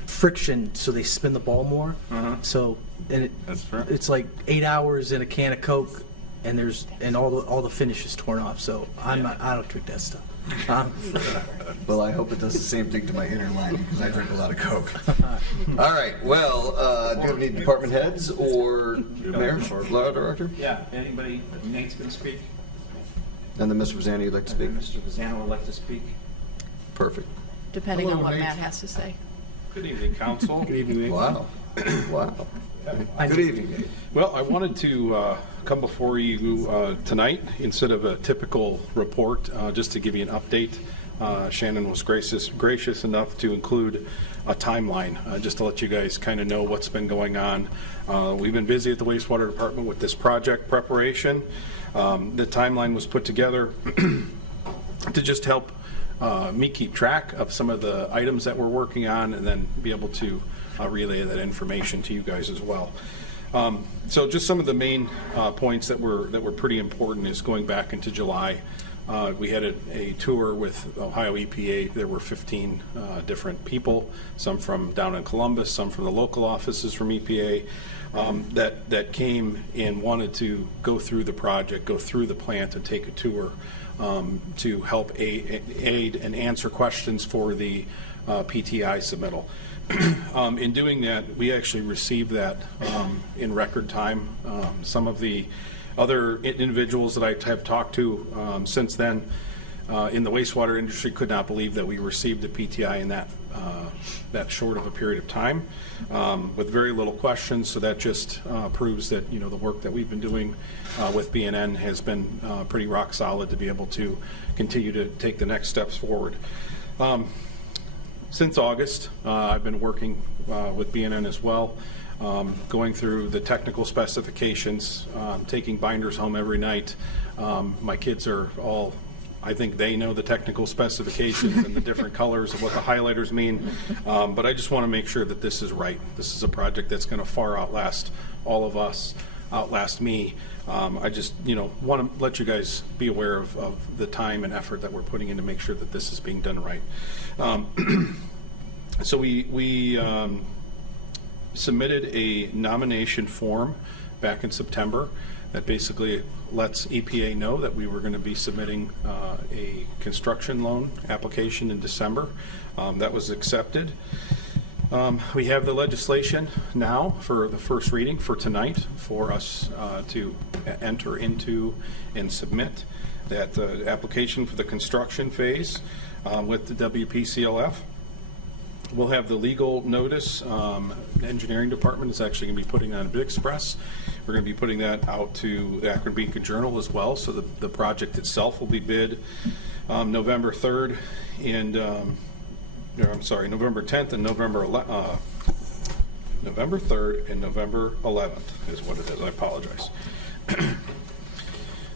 friction, so they spin the ball more. So That's fair. it's like 8 hours in a can of Coke, and all the finish is torn off. So I don't drink that stuff. Well, I hope it does the same thing to my inner lining, because I drink a lot of Coke. All right, well, do you have any department heads or mayor or law director? Yeah, anybody? Nate's going to speak. And then Mr. Vazani, you'd like to speak? Mr. Vazano would like to speak. Perfect. Depending Hello, on what Nate. Matt has to say. Good evening, council. Good evening, Nate. Wow. Wow. Good evening, Nate. Well, I wanted to come before you tonight instead of a typical report, just to give you an update. Shannon was gracious enough to include a timeline, just to let you guys kind of know what's been going on. We've been busy at the wastewater department with this project preparation. The timeline was put together to just help me keep track of some of the items that we're working on, and then be able to relay that information to you guys as well. So just some of the main points that were pretty important is going back into July. We had a tour with Ohio EPA. There were 15 different people, some from down in Columbus, some from the local offices from EPA, that came and wanted to go through the project, go through the plant, and take a tour to help aid and answer questions for the PTI submittal. In doing that, we actually received that in record time. Some of the other individuals that I have talked to since then in the wastewater industry could not believe that we received the PTI in that short of a period of time, with very little questions. So that just proves that the work that we've been doing with BNN has been pretty rock solid to be able to continue to take the next steps forward. Since August, I've been working with BNN as well, going through the technical specifications, taking binders home every night. My kids are all I think they know the technical specifications and the different colors of what the highlighters mean. But I just want to make sure that this is right. This is a project that's going to far outlast all of us, outlast me. I just, want to let you guys be aware of the time and effort that we're putting in to make sure that this is being done right. So we submitted a nomination form back in September that basically lets EPA know that we were going to be submitting a construction loan application in December. That was accepted. We have the legislation now for the first reading for tonight for us to enter into and submit that application for the construction phase with the WPCLF. We'll have the legal notice. The engineering department is actually going to be putting on a bid express. We're going to be putting that out to the Akron Beacon Journal as well. So the project itself will be bid November 3rd and November 10th and November 3rd and November 11th is what it is. I apologize.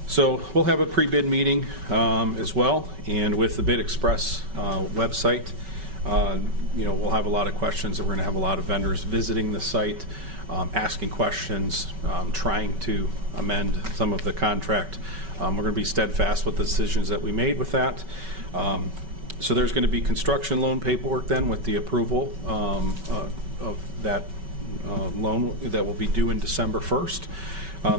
So we'll have a pre-bid meeting as well, and with the Bid Express website, we'll have a lot of questions, and we're going to have a lot of vendors visiting the site, asking questions, trying to amend some of the contract. We're going to be steadfast with the decisions that we made with that. So there's going to be construction loan paperwork then with the approval of that loan that will be due in December 1st.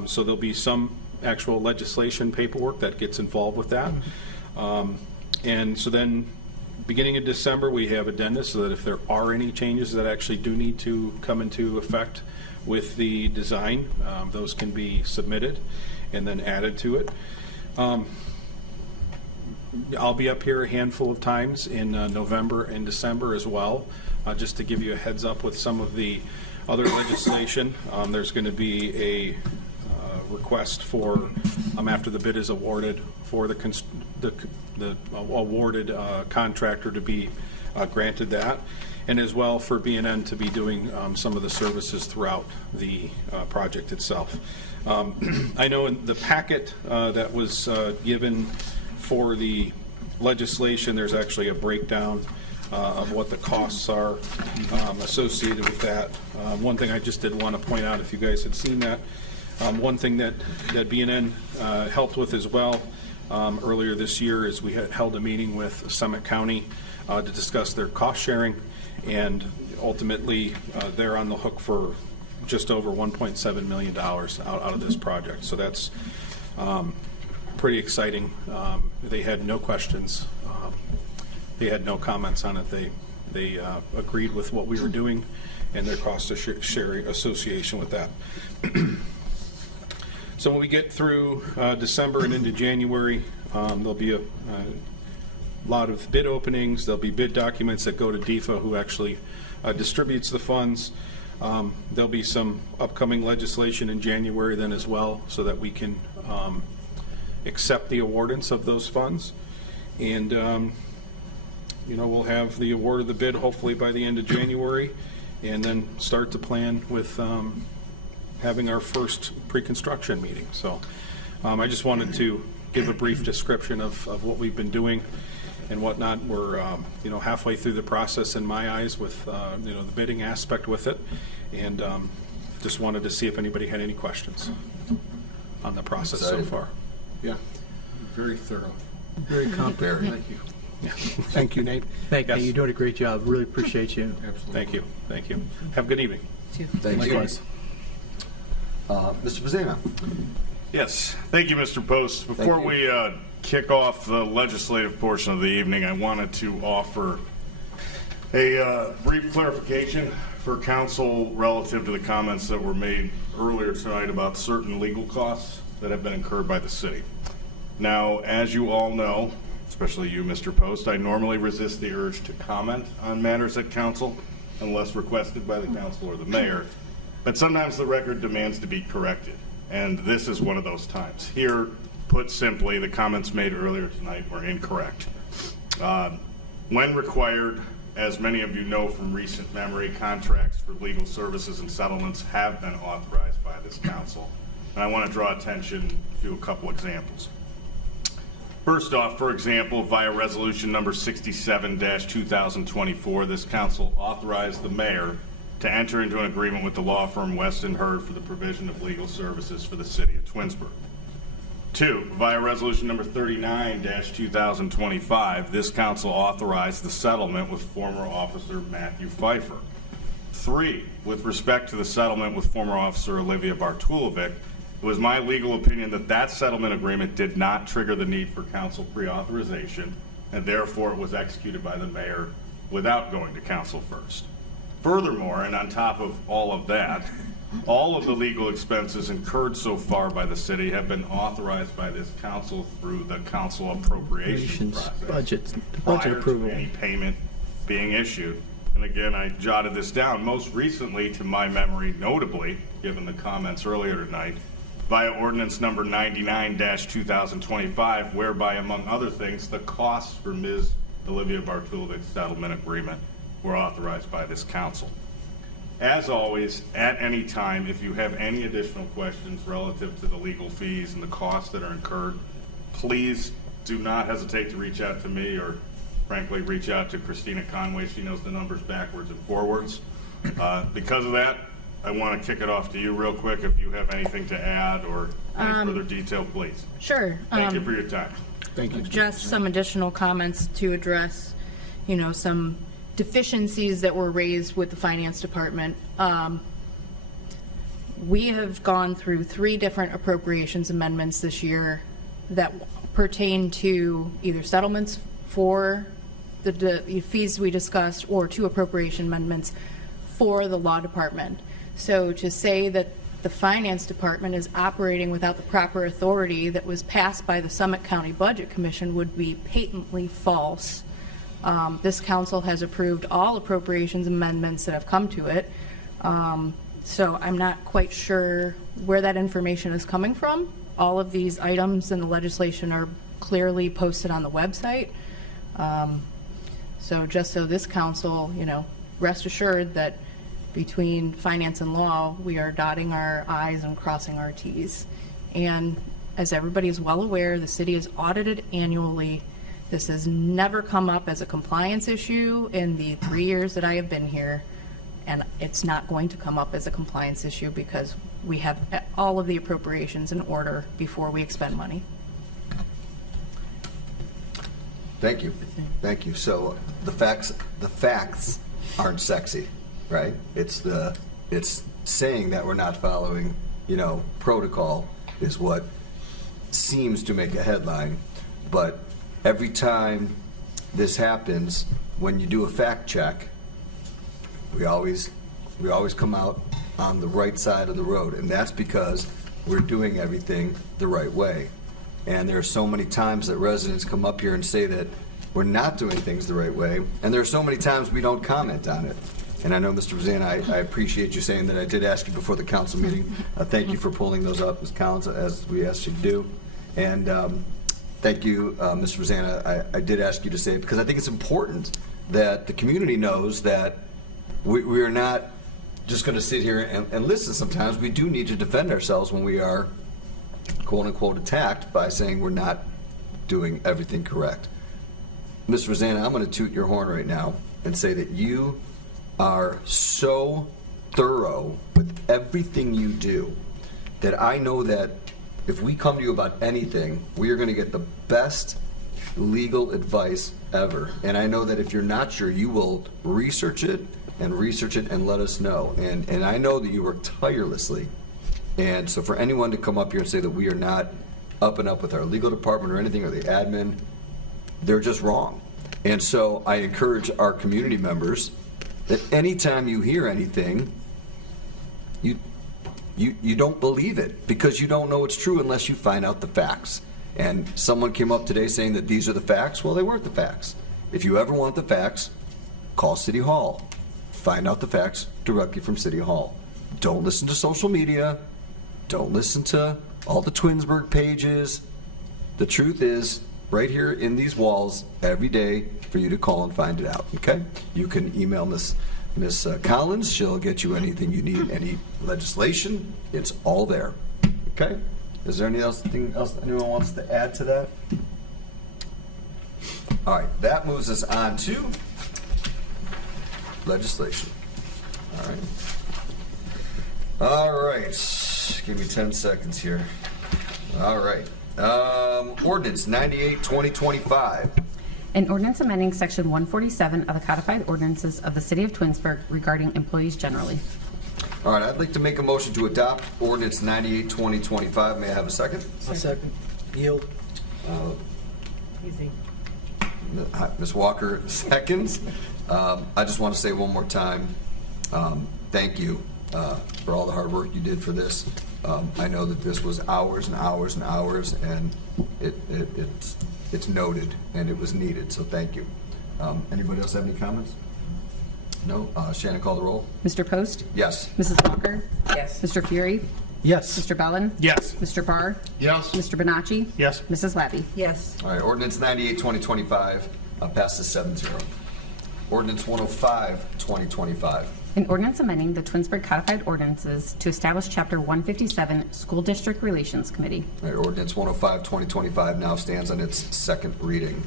So there'll be some actual legislation paperwork that gets involved with that. And so then beginning of December, we have addenda so that if there are any changes that actually do need to come into effect with the design, those can be submitted and then added to it. I'll be up here a handful of times in November and December as well, just to give you a heads up with some of the other legislation. There's going to be a request for, after the bid is awarded, for the awarded contractor to be granted that, and as well for BNN to be doing some of the services throughout the project itself. I know in the packet that was given for the legislation, there's actually a breakdown of what the costs are associated with that. One thing I just did want to point out, if you guys had seen that, one thing that BNN helped with as well earlier this year is we had held a meeting with Summit County to discuss their cost sharing, and ultimately they're on the hook for just over $1.7 million out of this project. So that's pretty exciting. They had no questions. They had no comments on it. They agreed with what we were doing and their cost sharing association with that. So when we get through December and into January, there'll be a lot of bid openings. There'll be bid documents that go to DEFA, who actually distributes the funds. There'll be some upcoming legislation in January then as well, so that we can accept the awardance of those funds. And we'll have the award of the bid hopefully by the end of January, and then start to plan with having our first pre-construction meeting. So I just wanted to give a brief description of what we've been doing and whatnot. We're halfway through the process in my eyes with the bidding aspect with it, and just wanted to see if anybody had any questions on the process so far. Yeah, very thorough. Very comprehensive. Thank you. Yeah. Thank you, Nate. Thank you. Yes. You're doing a great job. Really appreciate you. Absolutely. Thank you. Have a good evening. Thank you. Mr. Pizzano. Yes, thank you, Mr. Post. Before we kick off the legislative portion of the evening, I wanted to offer a brief clarification for council relative to the comments that were made earlier tonight about certain legal costs that have been incurred by the city. Now, as you all know, especially you, Mr. Post, I normally resist the urge to comment on matters at council unless requested by the council or the mayor, but sometimes the record demands to be corrected, and this is one of those times. Here, put simply, the comments made earlier tonight were incorrect. When required, as many of you know from recent memory, contracts for legal services and settlements have been authorized by this council, and I want to draw attention to a couple examples. First off, for example, via resolution number 67-2024, this council authorized the mayor to enter into an agreement with the law firm Weston Hurd for the provision of legal services for the city of Twinsburg. 2, via resolution number 39-2025, this council authorized the settlement with former officer Matthew Pfeiffer. 3, with respect to the settlement with former officer Olivia Bartulovic, it was my legal opinion that that settlement agreement did not trigger the need for council pre-authorization, and therefore it was executed by the mayor without going to council first. Furthermore, and on top of all of that, all of the legal expenses incurred so far by the city have been authorized by this council through the council appropriations process. Budget approval. Prior to any payment being issued. And again, I jotted this down, most recently, to my memory, notably, given the comments earlier tonight, via ordinance number 99-2025, whereby, among other things, the costs for Ms. Olivia Bartulovic's settlement agreement were authorized by this council. As always, at any time, if you have any additional questions relative to the legal fees and the costs that are incurred, please do not hesitate to reach out to me, or frankly, reach out to Christina Conway. She knows the numbers backwards and forwards. Because of that, I want to kick it off to you real quick. If you have anything to add or any further detail, please. Sure. Thank you for your time. Thank you. Just some additional comments to address, some deficiencies that were raised with the finance department. We have gone through 3 different appropriations amendments this year that pertain to either settlements for the fees we discussed, or 2 appropriation amendments for the law department. So to say that the finance department is operating without the proper authority that was passed by the Summit County Budget Commission would be patently false. This council has approved all appropriations amendments that have come to it. So I'm not quite sure where that information is coming from. All of these items in the legislation are clearly posted on the website. So just so this council, rest assured that between finance and law, we are dotting our I's and crossing our T's. And as everybody is well aware, the city is audited annually. This has never come up as a compliance issue in the 3 years that I have been here, and it's not going to come up as a compliance issue because we have all of the appropriations in order before we expend money. Thank you. Thank you. So the facts aren't sexy, right? It's saying that we're not following, protocol is what seems to make a headline. But every time this happens, when you do a fact check, we always come out on the right side of the road, and that's because we're doing everything the right way. And there are so many times that residents come up here and say that we're not doing things the right way, and there are so many times we don't comment on it. And I know, Mr. Vazana, I appreciate you saying that. I did ask you before the council meeting. Thank you for pulling those up, Ms. Collins, as we asked you to do. And thank you, Mr. Vazana. I did ask you to say it because I think it's important that the community knows that we are not just going to sit here and listen. Sometimes we do need to defend ourselves when we are, quote unquote, attacked by saying we're not doing everything correct. Mr. Vazana, I'm going to toot your horn right now and say that you are so thorough with everything you do that I know that if we come to you about anything, we are going to get the best legal advice ever. And I know that if you're not sure, you will research it and let us know. And I know that you work tirelessly. And so for anyone to come up here and say that we are not up and up with our legal department or anything, or the admin, they're just wrong. And so I encourage our community members that anytime you hear anything, you don't believe it because you don't know it's true unless you find out the facts. And someone came up today saying that these are the facts. Well, they weren't the facts. If you ever want the facts, call City Hall. Find out the facts directly from City Hall. Don't listen to social media. Don't listen to all the Twinsburg pages. The truth is right here in these walls every day for you to call and find it out, okay? You can email Miss Collins. She'll get you anything you need, any legislation. It's all there, okay? Is there anything else anyone wants to add to that? All right, that moves us on to legislation. All right. All right, give me 10 seconds here. All right. Ordinance 98, 2025. An ordinance amending Section 147 of the codified ordinances of the City of Twinsburg regarding employees generally. All right, I'd like to make a motion to adopt ordinance 98, 2025. May I have a second? I'll second. Yield. Easy. Ms. Walker seconds. I just want to say one more time, thank you for all the hard work you did for this. I know that this was hours and hours and hours, and it's noted and it was needed, so thank you. Anybody else have any comments? No? Shannon, call the roll. Mr. Post? Yes. Mrs. Walker? Yes. Mr. Fury? Yes. Mr. Bellin? Yes. Mr. Barr? Yes. Mr. Bonacci? Yes. Mrs. Labby? Yes. All right, ordinance 98, 2025 passes 7-0. Ordinance 105, 2025. An ordinance amending the Twinsburg codified ordinances to establish Chapter 157 School District Relations Committee. All right, ordinance 105, 2025 now stands on its second reading.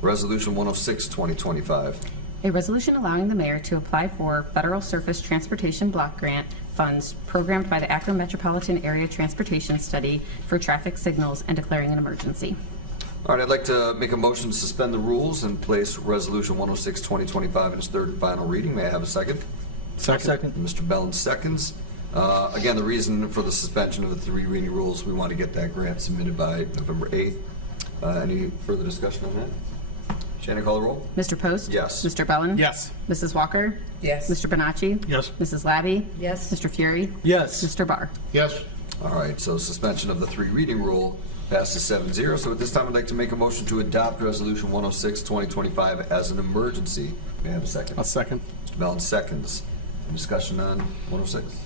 Resolution 106, 2025. A resolution allowing the mayor to apply for federal surface transportation block grant funds programmed by the Akron Metropolitan Area Transportation Study for traffic signals and declaring an emergency. All right, I'd like to make a motion to suspend the rules and place Resolution 106, 2025 in its third and final reading. May I have a second? Second. Mr. Bellin seconds. Again, the reason for the suspension of the three reading rules, we want to get that grant submitted by November 8th. Any further discussion on that? Shannon, call the roll. Mr. Post? Yes. Mr. Bellin? Yes. Mrs. Walker? Yes. Mr. Bonacci? Yes. Mrs. Labby? Yes. Mr. Fury? Yes. Mr. Barr? Yes. All right, so suspension of the three reading rule passes 7-0. So at this time, I'd like to make a motion to adopt Resolution 106, 2025 as an emergency. May I have a second? I'll second. Mr. Bellin seconds. Any discussion on 106?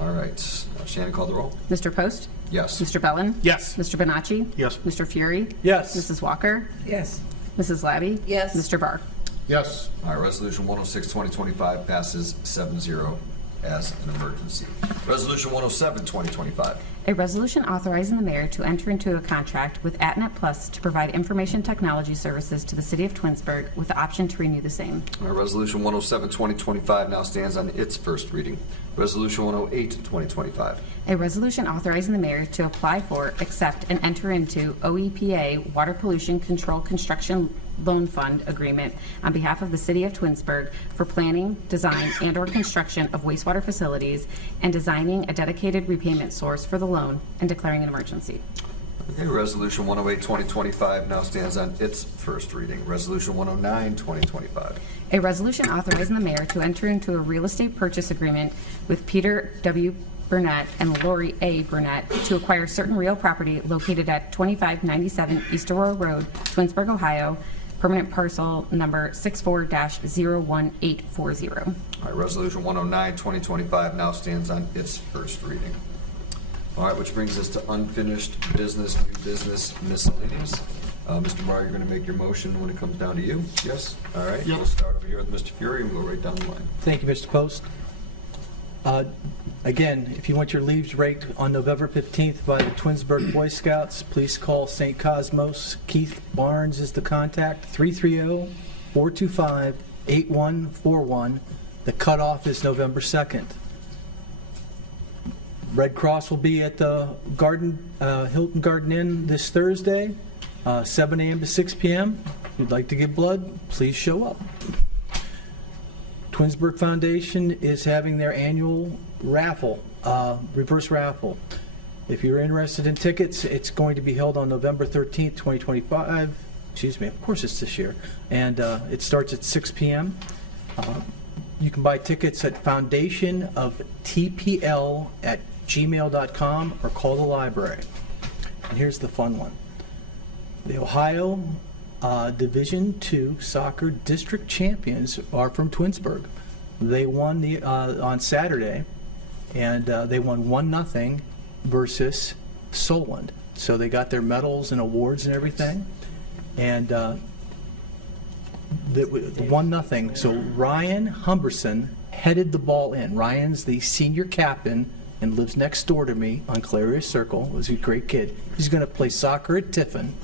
All right, Shannon, call the roll. Mr. Post? Yes. Mr. Bellin? Yes. Mr. Bonacci? Yes. Mr. Fury? Yes. Mrs. Walker? Yes. Mrs. Labby? Yes. Mr. Barr? Yes. All right, Resolution 106, 2025 passes 7-0 as an emergency. Resolution 107, 2025. A resolution authorizing the mayor to enter into a contract with AtNet Plus to provide information technology services to the city of Twinsburg with the option to renew the same. All right, Resolution 107, 2025 now stands on its first reading. Resolution 108, 2025. A resolution authorizing the mayor to apply for, accept, and enter into OEPA Water Pollution Control Construction Loan Fund Agreement on behalf of the city of Twinsburg for planning, design, and/or construction of wastewater facilities and designing a dedicated repayment source for the loan and declaring an emergency. Okay, Resolution 108, 2025 now stands on its first reading. Resolution 109, 2025. A resolution authorizing the mayor to enter into a real estate purchase agreement with Peter W. Burnett and Lori A. Burnett to acquire certain real property located at 2597 East Aurora Road, Twinsburg, Ohio, permanent parcel number 64-01840. All right, Resolution 109, 2025 now stands on its first reading. All right, which brings us to unfinished business, new business, miscellaneous. Mr. Barr, you're going to make your motion when it comes down to you? Yes? All right, Yep. We'll start over here with Mr. Fury and we'll go right down the line. Thank you, Mr. Post. Again, if you want your leaves raked on November 15th by the Twinsburg Boy Scouts, please call St. Cosmos. Keith Barnes is the contact, 330-425-8141. The cutoff is November 2nd. Red Cross will be at the Hilton Garden Inn this Thursday, 7 a.m. to 6 p.m. If you'd like to give blood, please show up. Twinsburg Foundation is having their annual raffle, reverse raffle. If you're interested in tickets, it's going to be held on November 13th, 2025. Excuse me, of course it's this year. And it starts at 6 p.m. You can buy tickets at foundationoftpl@gmail.com or call the library. And here's the fun one. The Ohio Division II soccer district champions are from Twinsburg. They won on Saturday, and they won 1-0 versus Solon. So they got their medals and awards and everything. And the 1-0. So Ryan Humberson headed the ball in. Ryan's the senior captain and lives next door to me on Clarius Circle. He's a great kid. He's going to play soccer at Tiffin.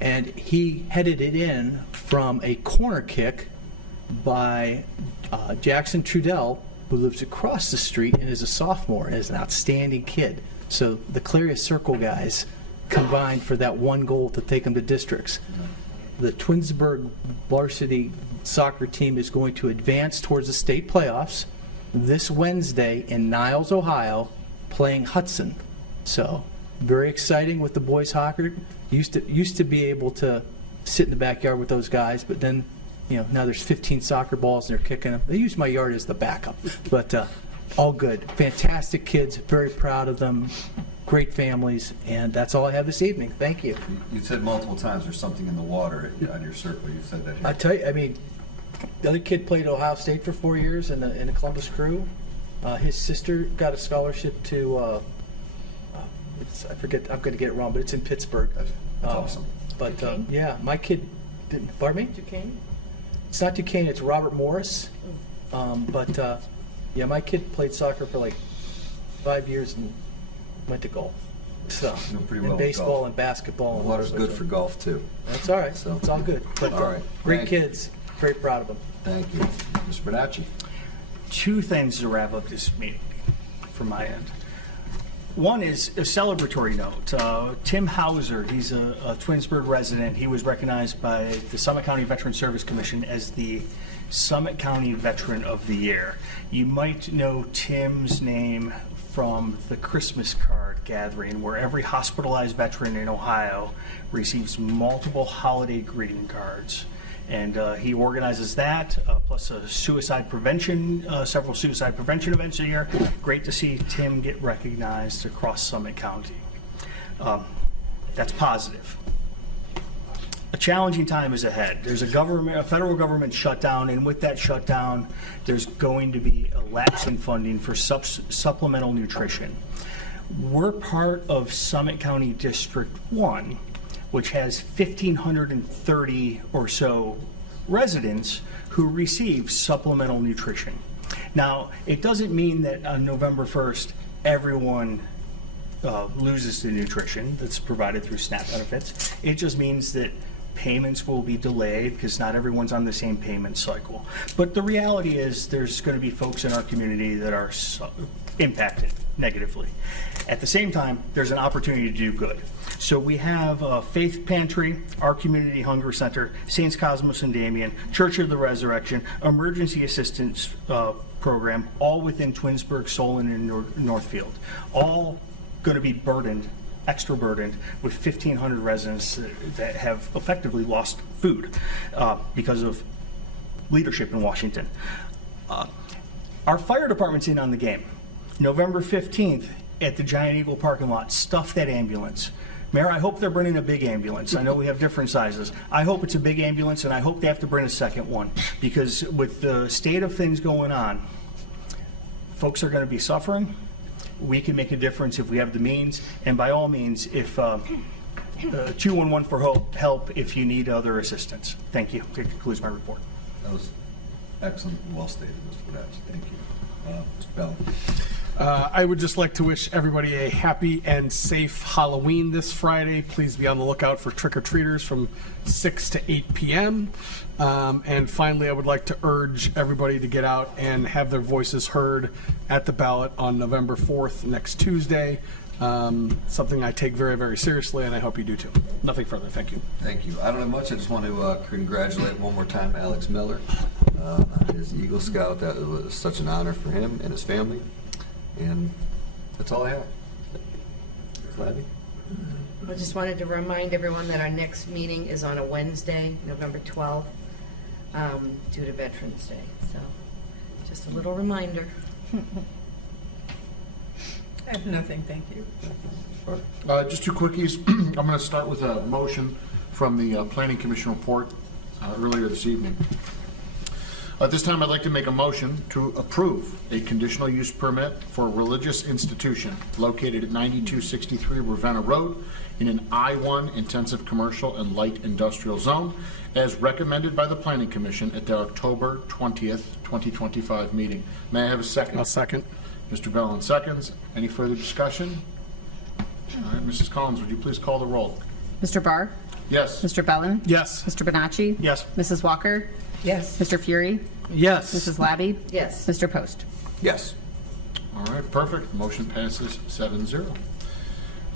and he headed it in from a corner kick by Jackson Trudell, who lives across the street and is a sophomore and is an outstanding kid. So the Clarius Circle guys combined for that one goal to take them to districts. The Twinsburg varsity soccer team is going to advance towards the state playoffs this Wednesday in Niles, Ohio, playing Hudson. So very exciting with the boys hockey. Used to be able to sit in the backyard with those guys, but then, now there's 15 soccer balls and they're kicking them. They use my yard as the backup, but all good. Fantastic kids, very proud of them, great families, and that's all I have this evening. Thank you. You said multiple times there's something in the water on your circle. You said that here. I tell you, the other kid played Ohio State for 4 years in the Columbus Crew. His sister got a scholarship to, I forget, I'm going to get it wrong, but it's in Pittsburgh. That's awesome. But yeah, my kid didn't, pardon me? Duquesne? It's not Duquesne, it's Robert Morris. But yeah, my kid played soccer for like 5 years and went to golf. So, Doing pretty and well with baseball golf. and basketball. And Water's all good sorts for of- golf too. That's all right, so it's all good. But All right. great Thank you. kids, very proud of them. Thank you. Mr. Bernacci. Two things to wrap up this meeting from my end. One is a celebratory note. Tim Hauser, he's a Twinsburg resident. He was recognized by the Summit County Veteran Service Commission as the Summit County Veteran of the Year. You might know Tim's name from the Christmas card gathering, where every hospitalized veteran in Ohio receives multiple holiday greeting cards. And he organizes that, plus a suicide prevention, several suicide prevention events a year. Great to see Tim get recognized across Summit County. That's positive. A challenging time is ahead. There's a federal government shutdown, and with that shutdown, there's going to be a lapse in funding for supplemental nutrition. We're part of Summit County District 1, which has 1,530 or so residents who receive supplemental nutrition. Now, it doesn't mean that on November 1st, everyone loses the nutrition that's provided through SNAP benefits. It just means that payments will be delayed because not everyone's on the same payment cycle. But the reality is there's going to be folks in our community that are impacted negatively. At the same time, there's an opportunity to do good. So we have Faith Pantry, our Community Hunger Center, Saints Cosmos and Damien, Church of the Resurrection, Emergency Assistance Program, all within Twinsburg, Solon, and Northfield. All going to be burdened, extra burdened, with 1,500 residents that have effectively lost food because of leadership in Washington. Our fire department's in on the game. November 15th at the Giant Eagle parking lot, stuff that ambulance. Mayor, I hope they're bringing a big ambulance. I know we have different sizes. I hope it's a big ambulance, and I hope they have to bring a second one, because with the state of things going on, folks are going to be suffering. We can make a difference if we have the means, and by all means, if 211 for help if you need other assistance. Thank you. That concludes my report. That was excellent and well stated, Mr. Bernacci. Thank you. Mr. Bell. I would just like to wish everybody a happy and safe Halloween this Friday. Please be on the lookout for trick-or-treaters from 6 to 8 p.m. And finally, I would like to urge everybody to get out and have their voices heard at the ballot on November 4th, next Tuesday. Something I take very, very seriously, and I hope you do too. Nothing further. Thank you. Thank you. I don't have much. I just want to congratulate one more time Alex Miller on his Eagle Scout. That was such an honor for him and his family. And that's all I have. Flavie? I just wanted to remind everyone that our next meeting is on a Wednesday, November 12th, due to Veterans Day. So just a little reminder. I have nothing, thank you. Just two quickies. I'm going to start with a motion from the Planning Commission report earlier this evening. At this time, I'd like to make a motion to approve a conditional use permit for a religious institution located at 9263 Ravenna Road in an I-1 intensive commercial and light industrial zone as recommended by the Planning Commission at their October 20th, 2025 meeting. May I have a second? I'll second. Mr. Bellin seconds. Any further discussion? All right, Mrs. Collins, would you please call the roll? Mr. Barr? Yes. Mr. Bellin? Yes. Mr. Bonacci? Yes. Mrs. Walker? Yes. Mr. Fury? Yes. Mrs. Labby? Yes. Mr. Post? Yes. All right, perfect. Motion passes 7-0.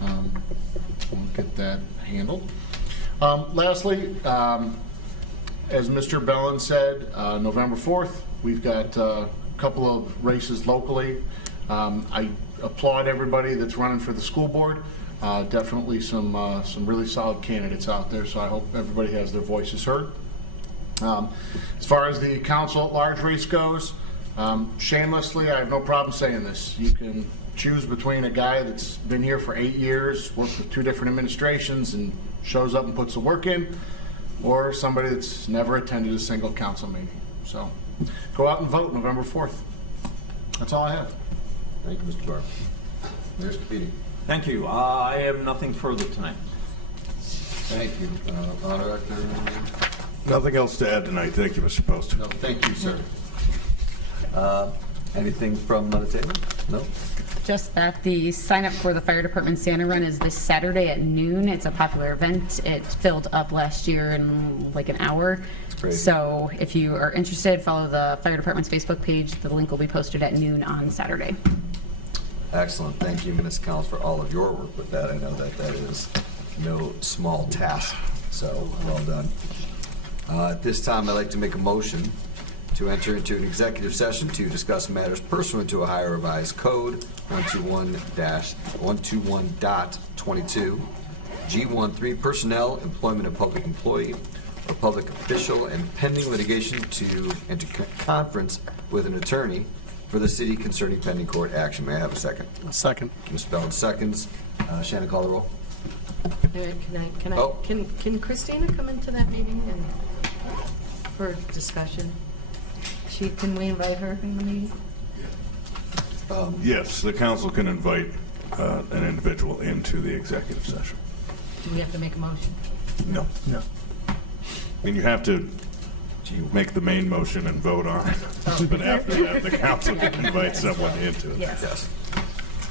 We'll get that handled. Lastly, as Mr. Bellin said, November 4th, we've got a couple of races locally. I applaud everybody that's running for the school board. Definitely some really solid candidates out there, so I hope everybody has their voices heard. As far as the council at large race goes, shamelessly, I have no problem saying this. You can choose between a guy that's been here for 8 years, worked with 2 different administrations, and shows up and puts the work in, or somebody that's never attended a single council meeting. So go out and vote November 4th. That's all I have. Thank you, Mr. Barr. Mayor Scafidi. Thank you. I have nothing further tonight. Thank you. Law Director? Nothing else to add tonight. Thank you, Mr. Post. No, thank you, sir. Anything from the table? No? Just that the sign up for the fire department Santa Run is this Saturday at noon. It's a popular event. It filled up last year in like an hour. Great. So if you are interested, follow the fire department's Facebook page. The link will be posted at noon on Saturday. Excellent. Thank you, Ms. Collins, for all of your work with that. I know that that is no small task, so well done. At this time, I'd like to make a motion to enter into an executive session to discuss matters pursuant to Ohio Revised Code 121-121.22, G13, personnel, employment of public employee or public official, and pending litigation to enter conference with an attorney for the city concerning pending court action. May I have a second? Second. Ms. Bellin seconds. Shannon, call the roll. Oh. Can Christina come into that meeting and for discussion? Can we invite her in the meeting? Yes, the council can invite an individual into the executive session. Do we have to make a motion? No. No. I mean, you have to make the main motion and vote on it. But after that, the council can invite someone into it. Yes.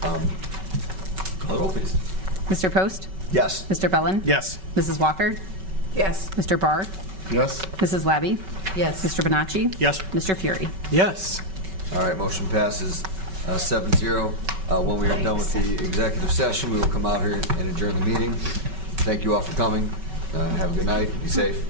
Call the roll, please. Mr. Post? Yes. Mr. Bellin? Yes. Mrs. Walker? Yes. Mr. Barr? Yes? Mrs. Labby? Yes. Mr. Bonacci? Yes. Mr. Fury? Yes. All right, motion passes 7-0. When we are done with the executive session, we will come out here and adjourn the meeting. Thank you all for coming. Have a good night. Be safe.